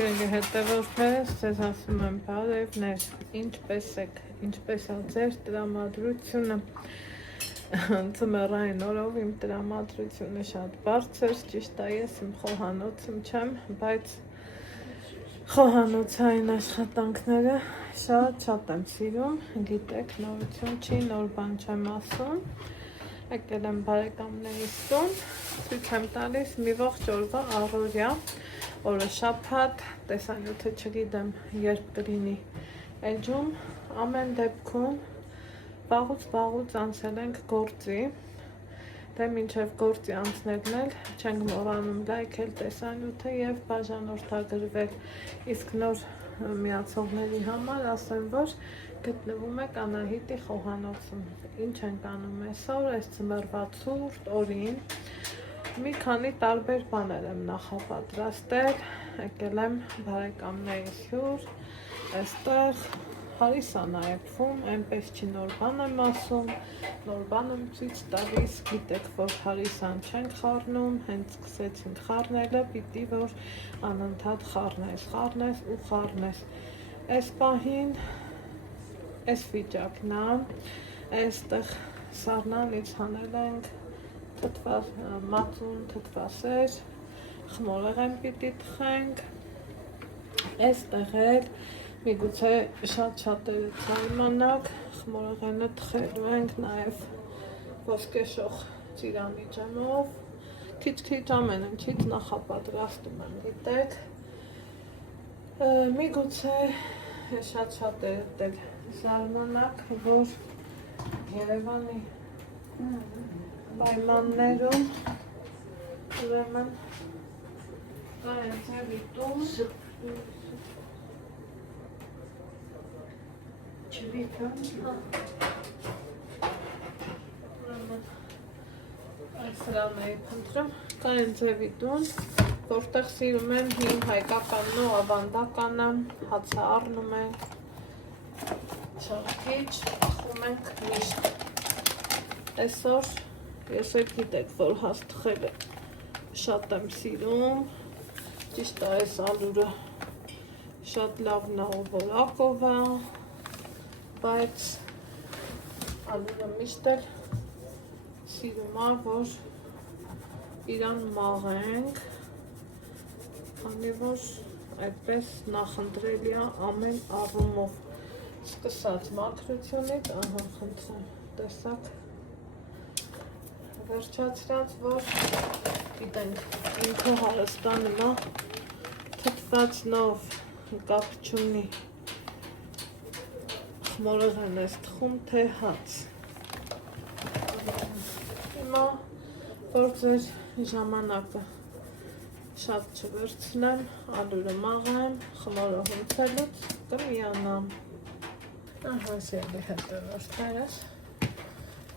Սիրելի հետևորդներ, ձեզ ասում եմ բարևներ, ինչպես եք, ինչպես է ձեր տրամադրությունը, ձմեռային օրով իմ տրամադրությունը շատ բարձր, ճիշտ է, ես իմ խոհանոցում չեմ, բայց խոհանոցային աշխատանքները շատ եմ սիրում, գիտեք, նորություն չի, նոր բան չեմ ասում, եկել եմ բարեկամներիս տուն, ցույց եմ տալիս մի ողջ օրվա առօրյա, օրը շաբաթ, տեսանյութը չգիտեմ երբ կլինի էջում, ամեն դեպքում վաղուց անցել ենք գործի, դե մինչև գործի անցնելն էլ չենք մոռանում լայքել տեսանյութը և բաժանորդագրվել, իսկ նոր միացողների համար ասեմ, որ գտնվում եք Անահիտի խոհանոցում, ինչ ենք անում այսօր, այս ձմեռվա ցուրտ օրին, մի քանի տարբեր բաներ եմ նախապատրաստել, եկել եմ բարեկամներիս հյուր, այստեղ հարիսա նայվում, այնպես չի նոր բան եմ ասում, նոր բան եմ ցույց տալիս, գիտեք, որ հարիսան չենք խառնում, հենց սկսեցինք խառնելը, պիտի որ անընդհատ խառնես ու խառնես, այս պահին, այս վիճակն է, այստեղ սառնանից հանել ենք մածուն թթվասեր, խմորեղեն պիտի թխենք, այստեղ էլ միգուցե շատ-շատերը չիմանաք, խմորեղենը թխելու ենք նաև ոսկեշող ծիրանի ջեմով, քիչ-քիչ ամեն ինչից նախապատրաստում եմ, գիտեք, միգուցե շատ-շատերը դել զարմանաք, որ Երևանի պայմաններում ուրեմն կա ձևի տուն ուրեմն այս սրան էի փնտրում կա ձևի տուն որտեղ սիրում են հին հայկականն ու ավանդականը հացը առնում ենք չարքիչ խում ենք միշտ այսօր ես էլ գիտեք, որ հաց թխելը շատ եմ սիրում, ճիշտ է այս ալուրը շատ լավն է ու որակով է, բայց ալուրը միշտ էլ սիրում է, որ իրան մաղենք, քանի որ այդպես նախընտրելի է ամեն առումով, սկսած մաքրությունից, ահա խնդրեմ, տեսակ, վերջացրած, որ գիտենք, ինքը Հարստանը նա թթվածնով կապ չունի խմորեղեն ես թխում, թե հաց։ Հիմա, որ ձեր ժամանակը շատ չվերցնեմ, ալուրը մաղեմ, խմորը հունցելուց կմիանամ։ Ահա սիրելի հետևորդներս,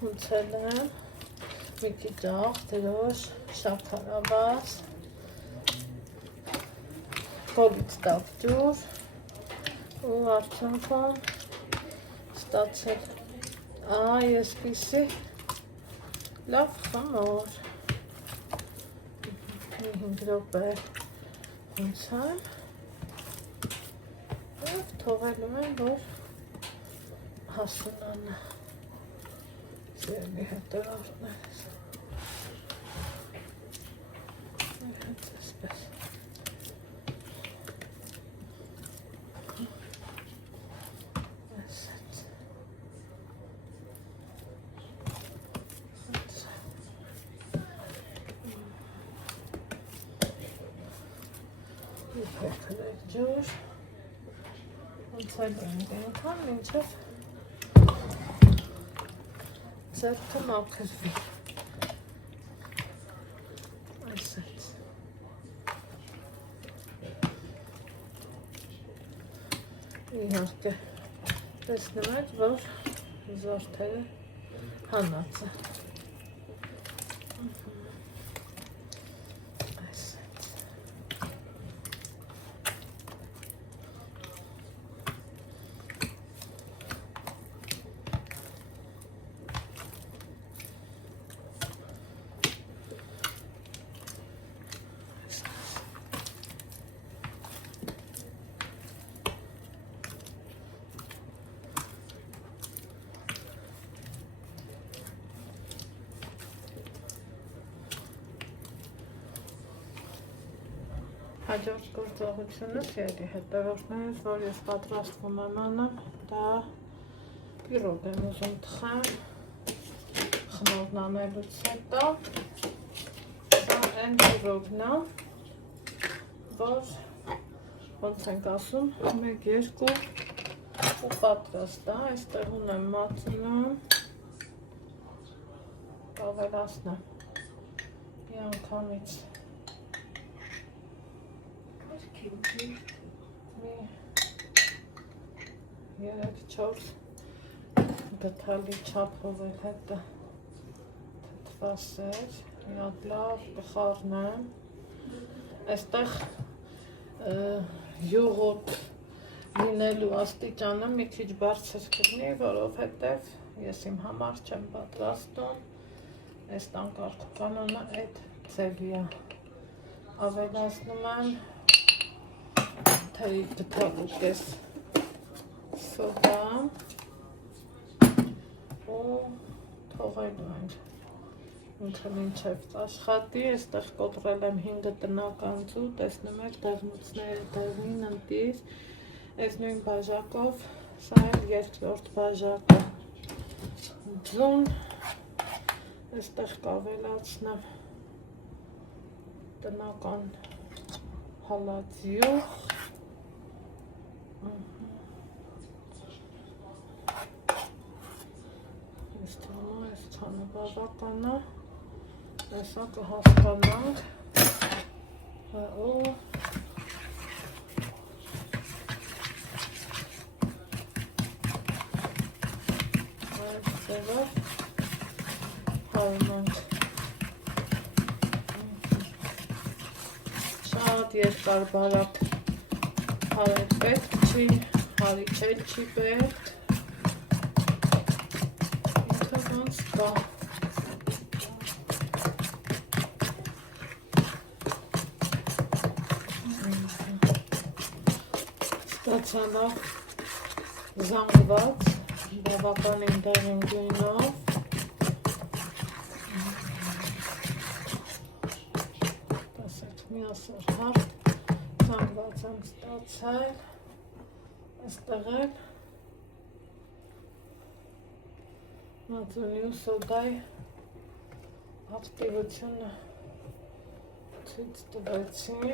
հունցել եմ, մի քիչ աղ, դրոշ, շաքարավազ, հոլից տաք ջուր ու արդյունքում ստացել այսպիսի լավ խմոր։ Մի 5 րոպե հունցեմ և թողելու եմ, որ հասունանա սիրելի հետևորդներս։ Այսպես։ Փոքր ջուր, ոնցել ենք այնքան, մինչև ձեռքը մաքրվի, այսպես, իհարկե տեսնում եք, որ զորթերը հանած է, Հաջորդ գործողությունս ելի հետևորդներից, որ ես պատրաստվում եմ անում, դա պիրոգ եմ ուզում թխեմ, խմորն անելուց հետո, դա են պիրոգն է, որ ոնց ենք ասում, 1-2 ու պատրաստ է, այստեղ ունեմ մածունում, կավելասնեմ մի անգամից մի 3-4 գթալի չափով էլ հետը թթվասեր, մի հատ լավ կխառնեմ, այստեղ յուղոտ լինելու աստիճանը մի քիչ բարձր կլինի, որովհետև ես իմ համար չեմ պատրաստում, այս տանկարկ կանոնը այդ ձևի է, ավելացնում եմ թերի գթալու կես սոդա ու թողելու ենք ինքը մինչև աշխատի, այստեղ կոտրել եմ 5 տնական ձու, տեսնում եք դեղնուցները դեղին ընտիր, այս նույն բաժակով, սա էլ երկրորդ բաժակը ձուն, այստեղ կավելացնեմ տնական հալածյուղ, այս թվում է, այս չանը բավական է, այսա կհասկանանք, ու այս ձևով հարում ենք, շատ երկար բարակ հարել պետք չի, հարիչել չի պետք, ինքը ոնց կա, ստացա լավ զանգված, բավականին դեղին գույնով, տեսեք միասր հարթ, զանգված եմ ստացել, այստեղ էլ մածունի ու սոդայի ակտիվությունը ցույց տվեցի,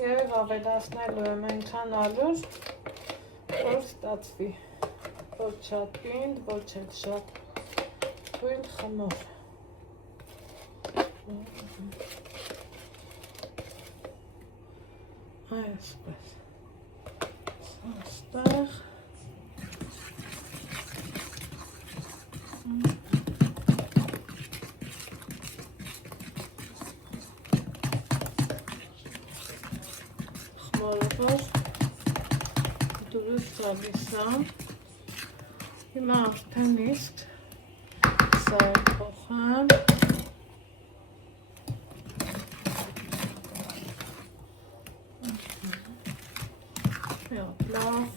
և ավելացնելու եմ այնքան ալուր, որ ստացվի, ոչ շատ պինդ, ոչ էլ շատ թույլ խմոր, այսպես, այստեղ, խմորով դուրս գալիս եմ, հիմա արդեն իսկ սա էլ փոխեմ, լավ,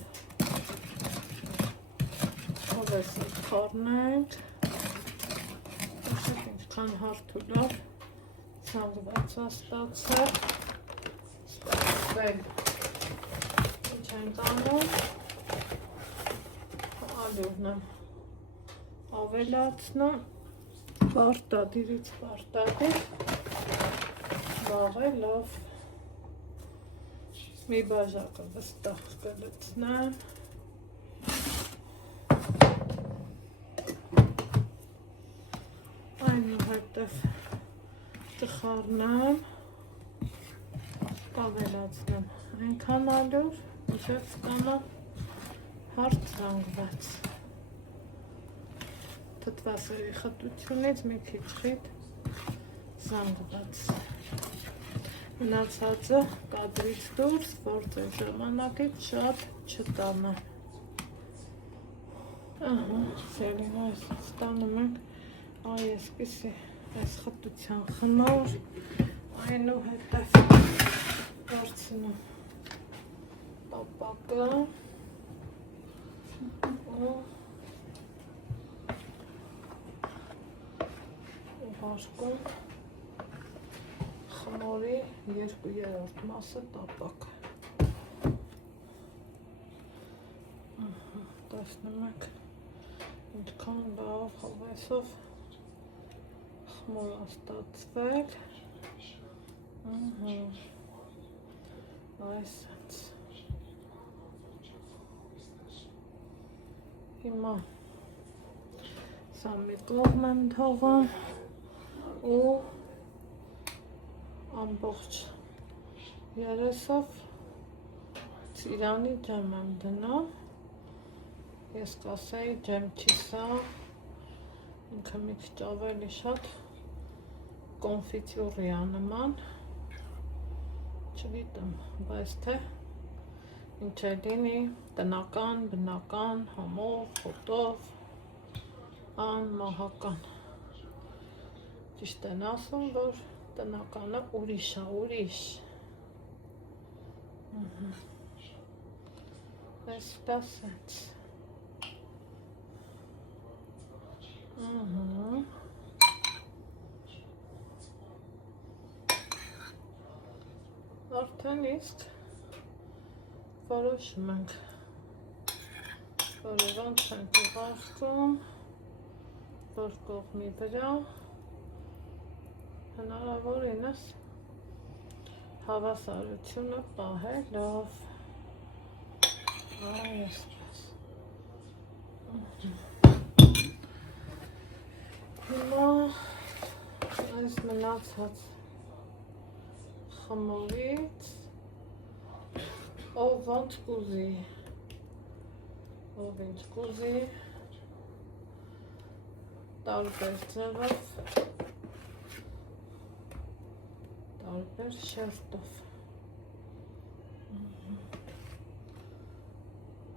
հավեսը խառնենք, ինչքան հարթ ու լավ զանգված է ստացել, ստացվել, ինչ ենք անում, ալյուրն եմ ավելացնում, պարտադիրից պարտադիր, վաղելով, մի բաժակը վստահ կլցնեմ, այնուհետև կխառնեմ, կավելացնեմ այնքան ալյուր, մինչև ստանա հարթ զանգված, թթվասերի խտությունից մի քիչ խիտ զանգված, մնացածը կադրից դուրս, որ ձեր ժամանակից շատ չտանա, սերին այս ստանում ենք այսպիսի այս խտության խմոր, այնուհետև դարձնում տապակը ու հարկում խմորի 2/3 մասը տապակ։ Տեսնում եք ինչքան լավ հավեսով խմոր է ստացվել։ Այսպես։ Հիմա սա մի կողմ եմ թողում ու ամբողջ երեսով ծիրանի ջեմ եմ դնում։ Ես կասեի ջեմ չի սա, ինքը մի քիչ ավելի շատ կոնֆիտյուրի է նման, չգիտեմ, բայց թե ինչ է լինի, տնական, բնական, համով, հոտով, անմահական։ Ճիշտ են ասում, որ տնականը ուրիշ է, ուրիշ։ Այսպես էց։ Արդեն իսկ որոշում ենք, որ ոնց ենք ուղարկում, որ կողմի վրա հնարավորինս հավասարությունը պահելով, այսպես։ Հիմա այս մնացած խմորից ով ոնց կուզի, ով ինչ կուզի, տարբեր ձևով, տարբեր շերտով։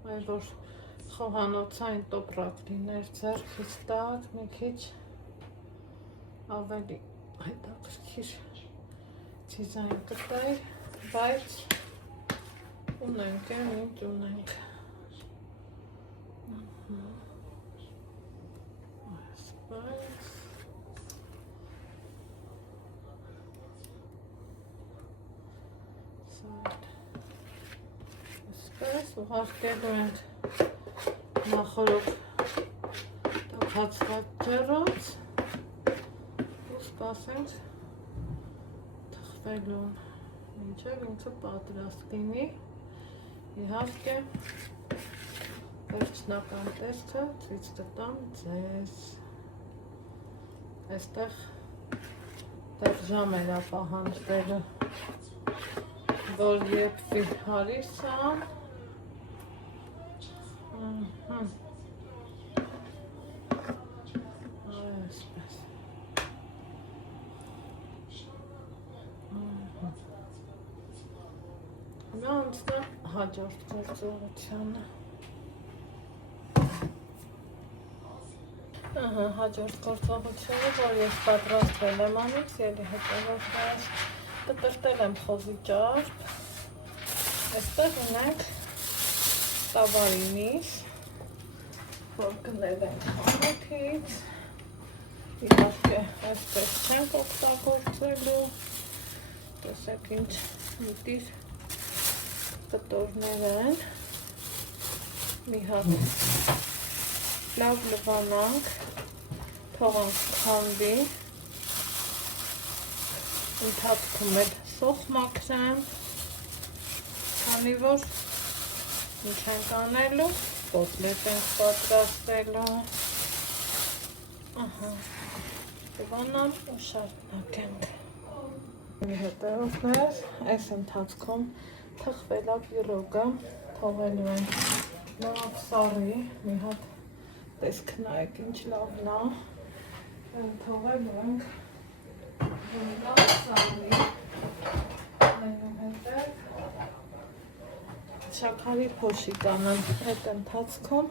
Այ որ խոհանոցային տոպրակ լիներ ձեռքից տակ, մի քիչ ավելի հետաքրքիր դիզայն կտայի, բայց ունենք են ինչ ունենք։ Այսպես։ Այսպես ուղարկելու ենք նախորդ տաքացված ջեռոց ու սպասենք թխվելուն, մինչև ինքը պատրաստ լինի։ Իհարկե, վերջնական տեսքը ցույց կտամ ձեզ։ Այստեղ դեռ ժամեր է պահանջվելու, որ եփվի հարիսան։ Այսպես։ Հիմա անցնեմ հաջորդ գործողությանը։ Հաջորդ գործողությունը, որ ես պատրաստվել եմ անից, ելի հետևով կտրտել եմ խոզի ճարպ։ Այստեղ ունենք տավարի միս, որ գնել ենք խանութից։ Իհարկե, այսպես չենք օգտագործելու։ Տեսեք ինչ միտիր կտորներ են։ Մի հատ լավ լվանանք, թողանք քանդի, ընթացքում էլ սոխ մաքրեմ, քանի որ ինչ ենք անելու, կոտլետ ենք պատրաստելու, լվանան ու շարունակենք։ Հետևողներ, այս ընթացքում թխվելա պիրոգը թողելու ենք լավ սառի, մի հատ տեսք նայեք ինչ լավն է, թողելու ենք լավ սառի, այնուհետև շաքարի փոշի կանեմ այդ ընթացքում,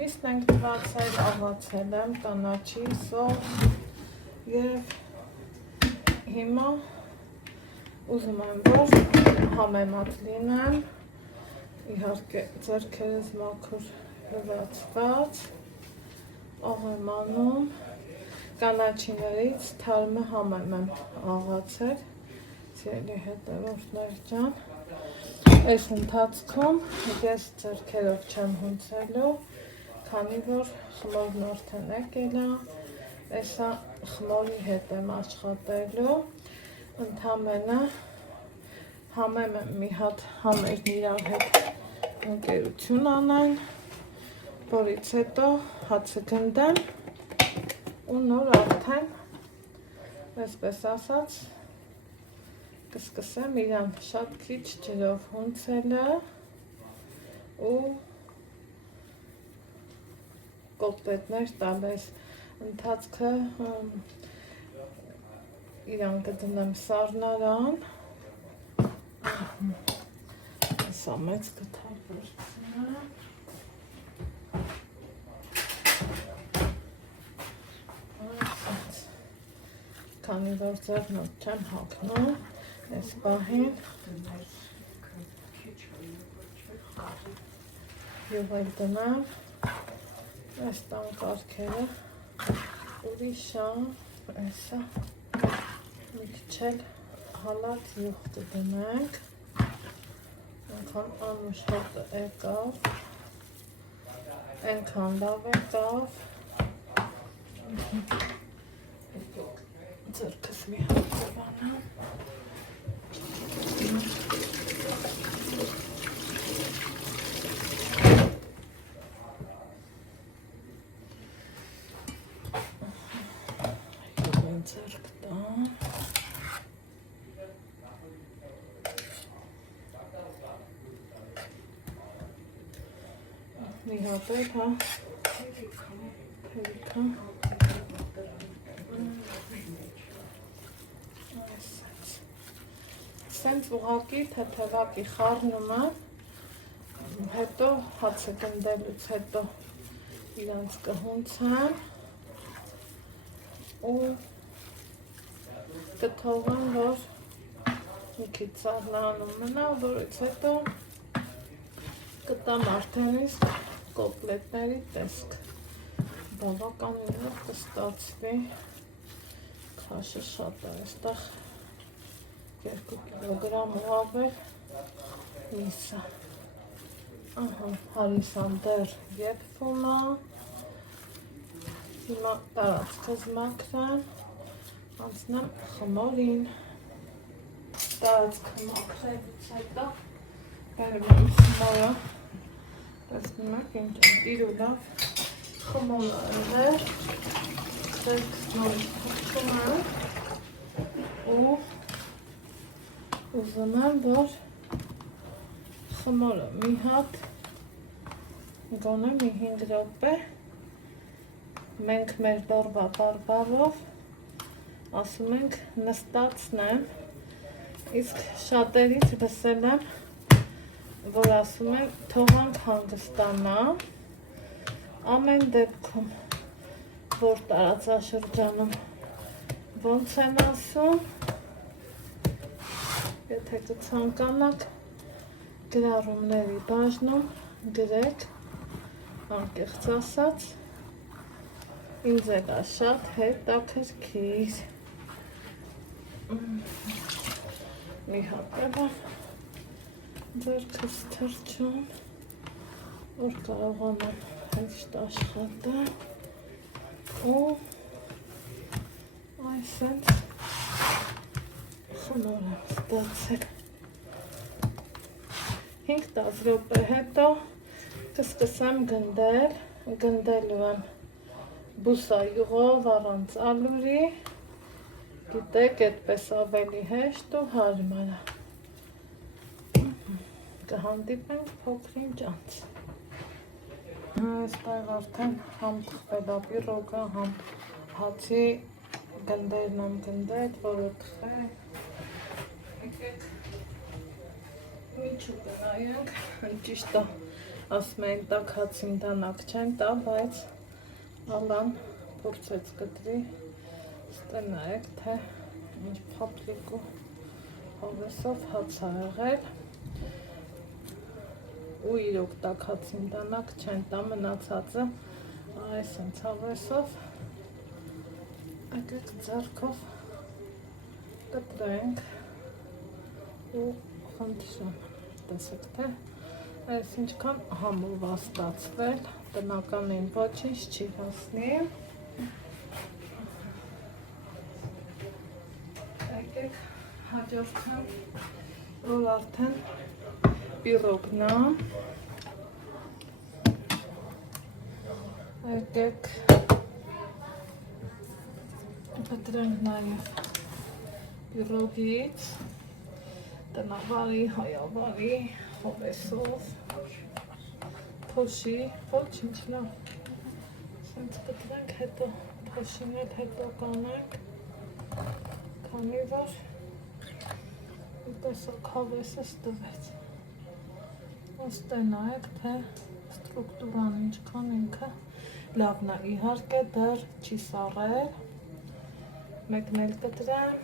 միսն ենք թվացել, աղացել եմ, կանաչի, սոխ և հիմա ուզում եմ, որ համեմատ լինեմ, իհարկե ձեռքերս մաքուր լվացված, աղ եմ անում, կանաչիներից թարմը համեմ եմ աղացել, սիրելի հետևորդներ ջան, այս ընթացքում ես ձեռքերով չեմ հունցելու, քանի որ խմորն արդեն եկել է, այսա խմորի հետ եմ աշխատելու, ընդամենը համեմ եմ մի հատ համերն իրար հետ ընկերություն անեն, որից հետո հացը գնդեմ ու նոր արդեն, այսպես ասած, կսկսեմ իրան շատ քիչ ջրով հունցելը ու կոպտետներ տալ այս ընթացքը իրան կդնեմ սառնարան, սա մեծ կթալ վերցնեմ, քանի որ ձեռնոց չեմ հագնում, այս պահին և այլ դնեմ այս տան կարգերը ուրիշ այսա մի քիչ էլ հալած յուղ կդնենք, այնքան անուշ հոտը եկավ, այնքան լավ եկավ, ձեռքս մի հատ կվանամ, ձեռք տամ, մի հատ էլ, հա, հերիքա, սենց ուղակի թեթևակի խառնում եմ, հետո հացը գնդելուց հետո իրանց կհունցեմ ու կթողեմ, որ մի քիչ սառնանում մնա, որից հետո կտամ արդեն իսկ կոպլետների տեսք, բավականին լավ կստացվի, քաշը շատ է, այստեղ 2 կիլոգրամ ու ավել միսը, հարիսան դեռ եփվում է, հիմա տարածքս մաքրեմ, անցնեմ խմորին, տարածքը մաքրելուց հետո բերում եմ խմորը, տեսնում եք ինչ տիրու լավ խմորը եղեր, ձերքս նորից փոխում եմ ու ուզում եմ, որ խմորը մի հատ գոնե մի 5 րոպե մենք մեր դորվա բարբառով ասում ենք նստացնեմ, իսկ շատերից լսել եմ, որ ասում են թողանք հանգստանա, ամեն դեպքում, որ տարածաշրջանում ոնց են ասում, եթե կցանկանաք գրառումների բաժնում գրեք, անկեղծ ասած, ինձ եղա շատ հետաքրքիր, մի հատ եմ ձեռքս թրջում, որ կարողանամ հեշտ աշխատել ու այսենց խմոր եմ ստացել, 5-10 րոպե հետո կսկսեմ գնդել, գնդելու եմ բուսայուղով առանց ալուրի, գիտեք, այդպես ավելի հեշտ ու հարմար է, կհանդիպենք փոքրինչ անց, այստեղ արդեն համ թխվել է պիրոգը, համ հացի գնդերն եմ գնդել, որը թխել, եկեք միջու կնայենք, ճիշտ է, ասում էին տաք հացին դանակ չեն տա, բայց ալան փորձեց կտրի, ստե նայեք, թե ինչ փափլիկ ու հավեսով հաց է եղել, ու իրոք տաք հացին դանակ չեն տա, մնացածը այսենց հավեսով Եկեք ձեռքով կտրենք ու խնդրեմ, տեսեք թե այս ինչքան համով է ստացվել, տնականին ոչինչ չի հասնի։ Եկեք հաջորդն, որ արդեն պիրոգն է, եկեք կտրենք նաև պիրոգից, տնավարի, հայավարի, հովեսով, փոշի, ոչինչ նա, սենց կտրենք հետո, փոշին էլ հետո կանենք, քանի որ տեսակ հավեսը ստվեց, ոստե նայեք, թե ստրուկտուրան ինչքան ինքը լավն է, իհարկե դեռ չի սառել, մեկն էլ կտրեմ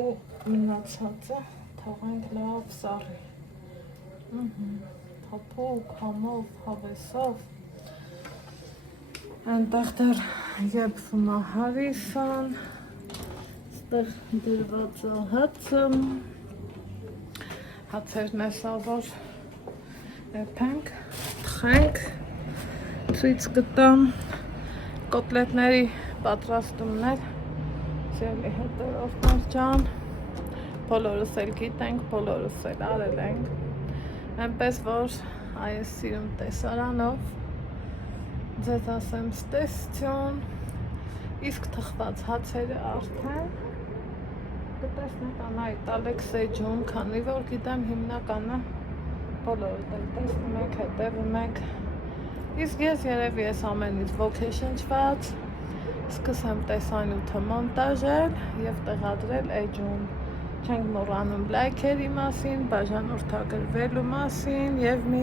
ու մնացածը թողենք լավ սառի, հապուկ, համով, հավեսով, այնտեղ դեռ եփվում է հարիսան, ստեղ դրված է հացը, հացերն էսա որ եփենք, թխենք, ցույց կտամ կոտլետների պատրաստումներ, սիրելի հետևորդներ ջան, բոլորս էլ գիտենք, բոլորս էլ արել ենք, այնպես որ այս սիրում տեսարանով ձեզ ասեմ ստեսություն, իսկ թխված հացերը արդեն կտեսնեք անայտ Ալեքսեջում, քանի որ գիտեմ հիմնականը բոլորդ էլ տեսնում եք, հետևում եք, իսկ ես երևի ես ամենից ոգեշնչված սկսեմ տեսանյութը մոնտաժել և տեղադրել էջում, չենք մոռանում լայքերի մասին, բաժանորդագրվելու մասին և մի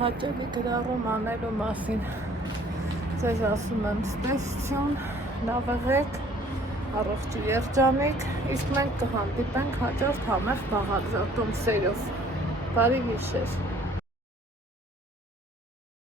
հաճելի գրառում անելու մասին, ձեզ ասում եմ ստեսություն, լավ եղեք, առողջ ու երջանիկ, իսկ մենք կհանդիպենք հաջորդ համեղ բաղադրատում սերով, բարի գիշեր։